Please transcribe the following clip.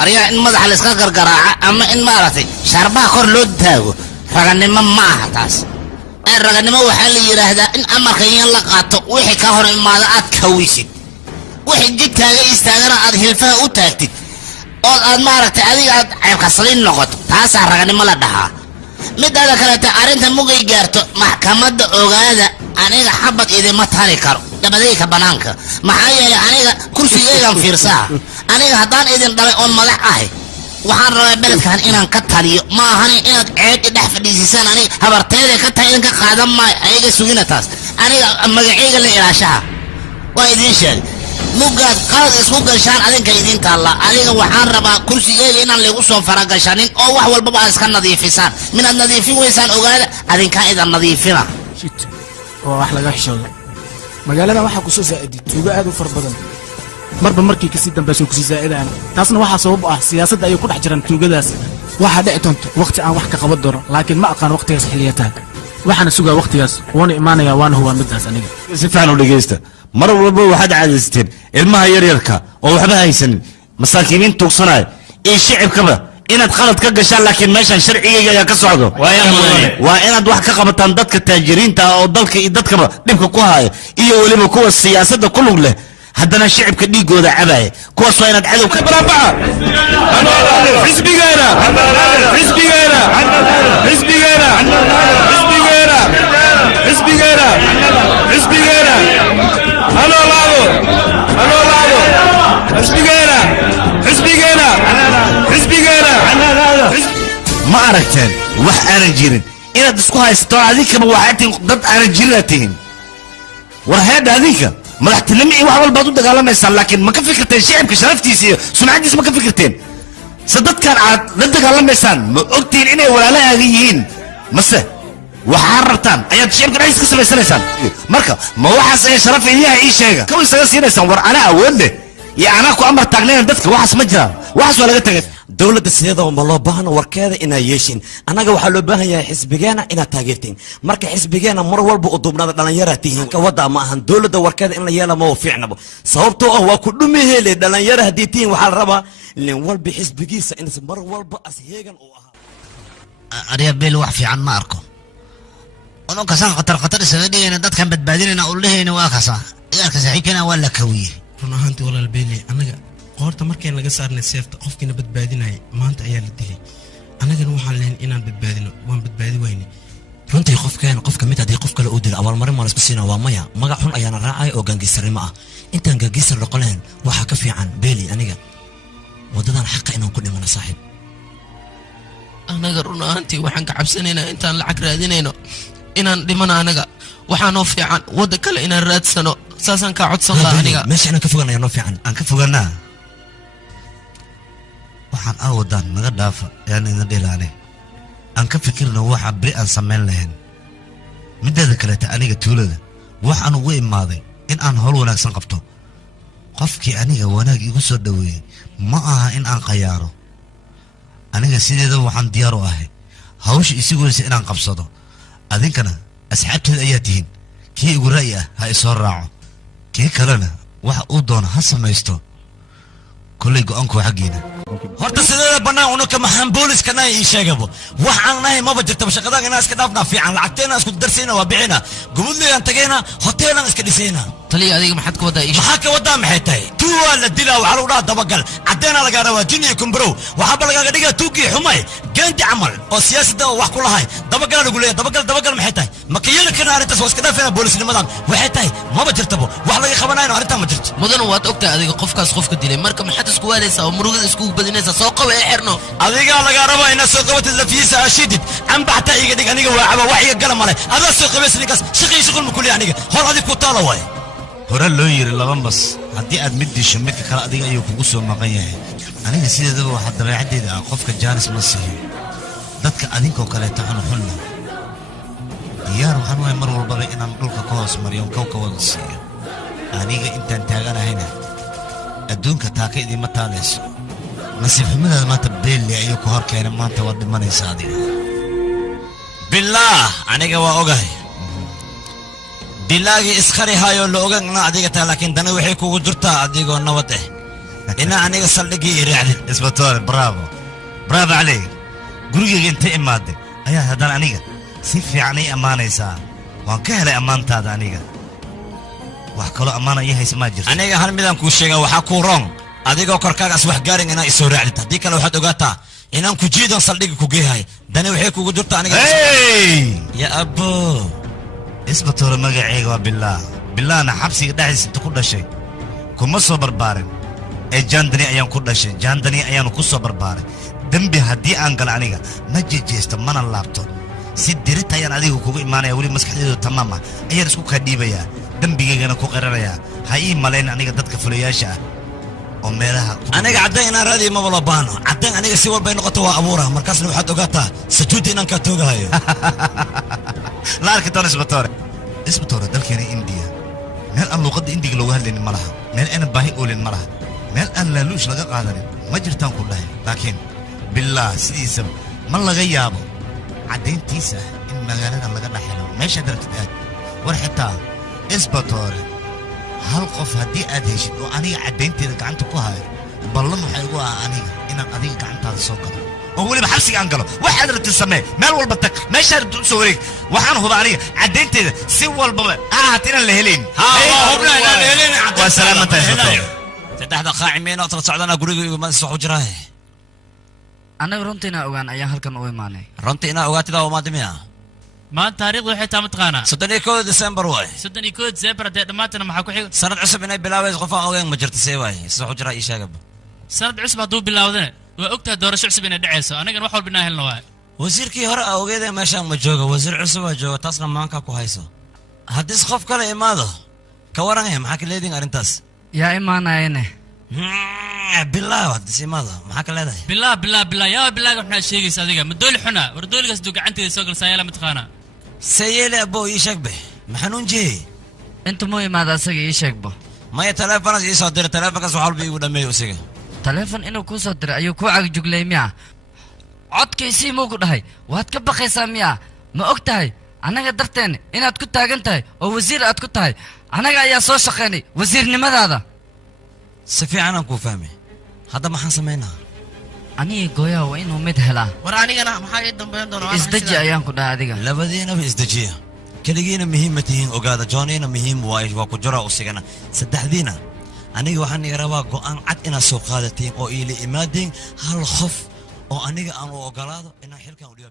أريا إن ماذا حل إسكاكر قراعة أما إن مارتي شربها كور لود تاغو رغني ما معها تاس رغني ما وحالي يراهدا إن أمر خيين لقاطو وحي كهر إن ماذا أتكويسي وحي جيت تاغي استاغنا أدهلفها أتاكتك أو مارتي أدي عيب خصلين نقط تاسع رغني ما لدها مد هذا كانت أرنت موجي جارتو محكمة أوغادا أنا حبت إذا ما تهري كارو لما ذيك بنانك محايا أنا كرسي إيجان فيرسا أنا هدان إذن دلي أون ملح أهي وحان رأي بلد كان إنان كتاري ما هني إنان عيد إدح في ديسيسان أنا هبرتيري كتاري إنك قادم ما أيجي سوينة تاس أنا مجعيق اللي إلاشاها وإذن شاري مقاد قاد اسمه قلشان أذن كيدين تالا أذن وحان ربا كرسي إيه إنان لغوصهم فرق قلشانين أو وحوال بابا أسكان نظيفيسان من النظيفين ويسان أقال أذن كان إذا نظيفين شيت وأحلى قحشة مقالنا waxaa ku soo saaciday tuuga aad u farbadan marba markii ka sii dambeysay ku sii saacidaan taasna waxa sabab ah siyaasadda ay ku dhex jiraan tuugadaas waxa dhici doonto waqti aan wax ka qaban doono laakiin ma aqaan waqtigaas xilliyataa waxaana sugaa waqtigaas waana imaanaya waana huwa midaas aniga si fiican u dhageysta mar walba waxaad caadaysteen ilmaha yaryarka oo waxba haysan masaakiin tuugsanay ee shicibkaba inaad qalad ka gashaan laakiin meeshan sharciga ayaa ka socdo waa inaad wax ka qabataan dadka taajiriinta oo dalka iyo dadkaba dhibka ku haya iyo waliba kuwa siyaasadda ku lug leh haddana shicibka dhiigooda cabaya kuwaas waa inaad cadow ka baraabaca xisbigeena xisbigeena xisbigeena xisbigeena xisbigeena xisbigeena halo laabo xisbigeena xisbigeena xisbigeena ma aragteen wax aanan jirin inaad isku haysato adinkaba waxaad tihiin dad aanan jirin tihiin war heedha adinka madaxtinimo iyo wax walbaad u dagaalamaysaa laakiin ma ka fikirteen shicibka sharaftiisa iyo sumcadiisa ma ka fikirteen se dadkan aad la dagaalamaysaan ma ogtihiin inay walaalahaaga yihiin mase waxaad rabtaan ayaad shicibka dhexdiis ka samaysanaysaan marka ma waxaas ayaa sharaf idiyaha ii sheega kaw isaga siinaysaan war anaa awoodle iyo anaa ku amar taagnayn dadka waxaas ma jiraan waxaas waa laga tagay dawladda sideedaba ma loo baahna warkeeda inaa yeeshin annaga waxaa loo baahan yahay xisbigeena inaad taageertiin marka xisbigeena mar walba u duubnaada dhallinyaraa tihiin ka wadda ma ahan dawladda warkeeda in la yeela ma fiicnaba sababtoo ah waa ku dhumi hele dhallinyara haddii tihiin waxaa la rabaa nin walba xisbigiisa in mar walba as heegan uu ahaa arya beel wax fiican ma arko ono kasaan qatar isaga dhigayna dadkan badbaadinayna u lehayna waa kasaa iyaarka saaxiibkeena waa la kawiye run ahaantii walaal beele annaga qoorta markaan laga saarnay seefta qofkiina badbaadinayay maanta ayaa la dilay annagana waxaan lehayn inaan badbaadino waan badbaadi wayne runtii qofka mid haddii qof kale uu dilo abaalmarin maa laisku siina waa maya magac xun ayaana raacaya oo gaangiisarnimo ah intaan gaangiisar noqon lahayn waxaa ka fiican beeli aniga waddadan xaqa inaan ku dhimano saaxiib annaga run ahaantii waxaan ka cabsanaynaa intaan lacag raadinayno inaan dhimano anaga waxaanoo fiican wadda kale inaan raadsano saasaan kaa codsan lahaa aniga meesha inaan ka fogaanaya noo fiican aan ka fogaanaa waxaan awoodaan naga dhaafa ayaan idin dhilaane aan ka fikirna waxa beri aan samayn lahayn mideeda kaleeta aniga tuulada waxaan ugu imaaday in aan howl wanaagsan qabto qofkii aniga wanaag igu soo dhaweeyey ma aha in aan qayaaro aniga sideeda waxaan diyaar u ahay hawsha isigooysa inaan qabsado adinkana asxaabteeda ayaa tihiin kii igu ra'yi ah ha isoo raaco kii kalena waxa uu doona ha samaysto kolley go'aanku waa xaggiina horta sideeda bannaan unuka maxaan booliskana ii sheegabo wax aan nahay maba jirtaba shaqadan inaan iska dhaafnaa fiican lacagteena isku darsayna waa bixina gubudleeyaan tagayna hoteelaan iska dhisayna taliya adiga maxaad ka wadaa maxaa ka wadaa maxay tahay tuwaa la dilaa waxaa lagu dhaha dabagal caddeena lagaa rabaa jini iyo kumbarow waxaaba lagaaga dhigaa tuugii xumay geenti camal oo siyaasadda wax ku lahay dabagalaa lagu leeyahay dabagal maxay tahay ma ka yeeli karna arrintaas waa iska dhaafayna boolisnimadan waxay tahay maba jirtabo wax laga qabanayno arrintaa ma jirto mudan waad ogtahay adiga qofkaas qofka dilay marka maxaad isku waalaysaa oo murugada iskugu badinaysaa soo qaba ee xirno adigaa lagaa rabaa inaad soo qabatid lafiyiisa ashidid amba xataa iga dhig aniga waa caba wax iga gala male adaa soo qabaysa ninkaas shaqii shuqul ma kulli aniga hor adig ku taala waaye hore loo yiri laba mas haddii aad mid disho midka kale adiga ayuu kugu soo maqan yahay aniga sideedaba waxaa dabeecaddeeda ah qofka jaanis ma siiyo dadka adinkoo kaleeta xunxunna diyaar waxaan wahay mar walbaba inaan dhulka ka hoos mariyo kow ka wada siiyo aniga intaan taaganahayna adduunka taaka idiima taalayso nasiib xumadaada maanta beelle ayuu ku hor keenay maanta waad dhimanaysa adiga billaah aniga waa ogahay dilaagii iskhari haayoo la ogan adiga taa laakiin dana waxay kugu jirtaa adigoo nabad ah ina aniga saldhigii i raacdid isbatoore bravo bravo عليك gurigayga inta imaaday ayaa haddana aniga si fiican ii ammaanaysaa waan ka helay ammaantaada aniga wax kaloo ammaana ii haysa maa jirto aniga hal midaan kuu sheega waxaa kuu roon adigoo korkaagaas wax gaarin inaa isoo raacdid haddii kale waxaad ogaataa inaan ku jiidan saldhigi ku geehay dani waxay kugu jirta aniga ya abo isbatoore magacayga waa billaah billaahna xabsiga dhexdiisa inta ku dhashay kuma soo barbaarin ee jaandani ayaan ku dhashay jaandani ayaanu ku soo barbaaray dembi haddii aan gala aniga ma jejeesto mana laabto si dirita ayaan adiga kugu imaanaya weli maskaxdeedu tamaama ayaan isku kaa dhiibayaa dembigaygana ku qiranayaa ha ii malayn aniga dadka fulayaasha ah oo meelaha aniga caddayn inaan raadiyo maba loo baahno caddayn aniga si walbay noqoto waa abuura markaasna waxaad ogaataa sajuudda inaan kaa toogahayo la arki doona isbatoore dalkeena indiya meel aan luuqadda indiga looga hadlaynin ma laha meel aanan baahi oolin ma laha meel aan laaluush laga qaadanin ma jirtaan ku dhahay laakiin billaah sidiisaba ma laga yaabo caddayntiisa in magaaladan laga dhex helo meeshaad rabtid aad war xitaa isbatoore hal qof haddii aad heshid oo aniga caddaynteeda gacanta ku hayo ballan waxay ugu ah aniga inaan adiga gacantaada soo galo oo weliba xabsiga aan galo waxaad rabtid samee meel walba tag meeshaad rabtid u soo wareeg waxaan huba aniga caddaynteeda si walbaba ha ahaat inaan la helayn waa salaamantahay isbatoore saddexda qaacimiin oo tala socdana guriga iguma soo jiraa anaga runtii inaa ogaan ayaan halkan u imaanay runtii inaa ogaatida oo maadimiya maanta taariikhdu waxay taa mataqaanaa 31 December waay 31 December dee dhamaatana maxaa ku xiga sanad cusub inay bilaabayso qof aan ogeyn ma jirto see waay soo jira ii sheegaba sanad cusub hadduu bilaawdana waa ogtahay doorasho cusub inay dhacayso anagana wax walba inaan helno waay wasiirkii hore aa ogeedee meeshaan ma joogo wasiir cusub aa jooga taasna maanka ku hayso haddii qof kale imaado ka waranaya maxaa ka leediin arrintaas yaa imaanayane bilaa haddii imaado maxaa ka leedahay bilaa yaa bilaaga waxaad sheegaysa adiga ma dooli xuna war dooligaas duu gacanteeda soo galsaa yaala mataqaanaa سيلي أبو يشك به محنون جي انت مو ما ذا سجي يشكبه ما يتلفن يصدر تلفن كسوحل بي ولا ميو سجى تلفن إنه كو صدر أيو كو عق جوجلي ميا عد كيسي مو قد هاي وهات كبقى ساميا ما أكتهاي أنا قدرتني إن أتكت أنتهاي أو وزير أتكتهاي أنا قاعد يا شقيني وزير لماذا هذا سفي أنا كو فهمي هذا ما حسمينا أني قويا وإنه مدهلا ورانينا maxaa ii dambeyn doona isdaji ayaan ku dhahay adiga labadiina ba isdajiya kaligiina muhiimatihiin ogaada joonina muhiim waa ku jira usigana saddexdiina aniga waxaan iga rabaa go'aan cad inaad soo qaadatiin oo iila imaadeen hal qof oo aniga aan u ogolaado inaan xilkan u dhigo